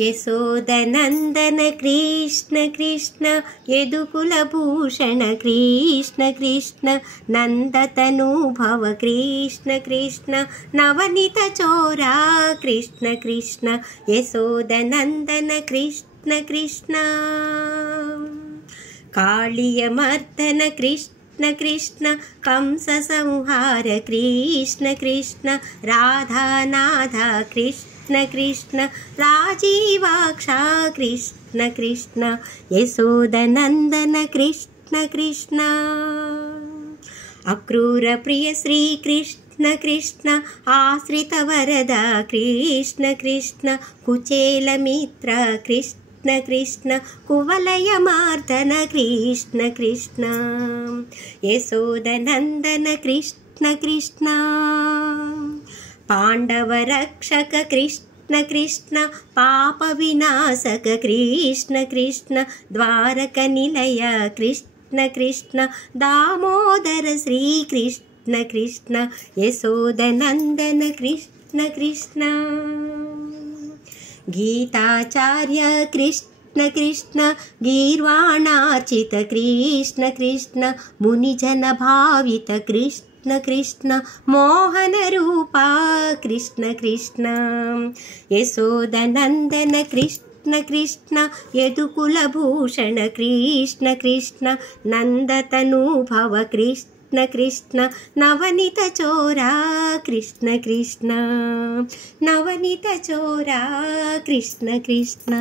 यशोदनन्दन कृष्ण कृष्ण यदुकुलभूषण कृष्ण कृष्ण नन्दतनुभव कृष्ण कृष्ण नवनीतचोरा कृष्ण कृष्ण यशोदनन्दन कृष्ण कृष्ण कालियमर्दन कृष्ण कृष्ण कंससंहार कृष्ण कृष्ण राधानाथ कृष्ण कृष्ण राजीवाक्षा कृष्ण कृष्ण यशोदनन्दन कृष्ण कृष्ण अक्रूर प्रिय श्री कृष्ण कृष्ण आश्रित वरदा कृष्ण कृष्ण कुचेल मित्र कृष्ण कृष्ण कुवलयमार्दन कृष्ण कृष्ण यशोदनन्दन कृष्ण कृष्ण पांडव रक्षक कृष्ण कृष्ण पाप विनाशक कृष्ण कृष्ण द्वारक निलय कृष्ण कृष्ण दामोदर श्री कृष्ण कृष्ण यशोदनन्दन कृष्ण कृष्ण गीताचार्य कृष्ण कृष्ण गीर्वाणार्चित कृष्ण कृष्ण मुनिजन भावित कृष्ण कृष्ण मोहन रूपा कृष्ण कृष्ण यशोदनन्दन कृष्ण कृष्ण यदुकुलभूषण कृष्ण कृष्ण नन्दतनुभव कृष्ण कृष्ण नवनीतचोरा कृष्ण कृष्ण नवनीतचोरा कृष्ण कृष्ण।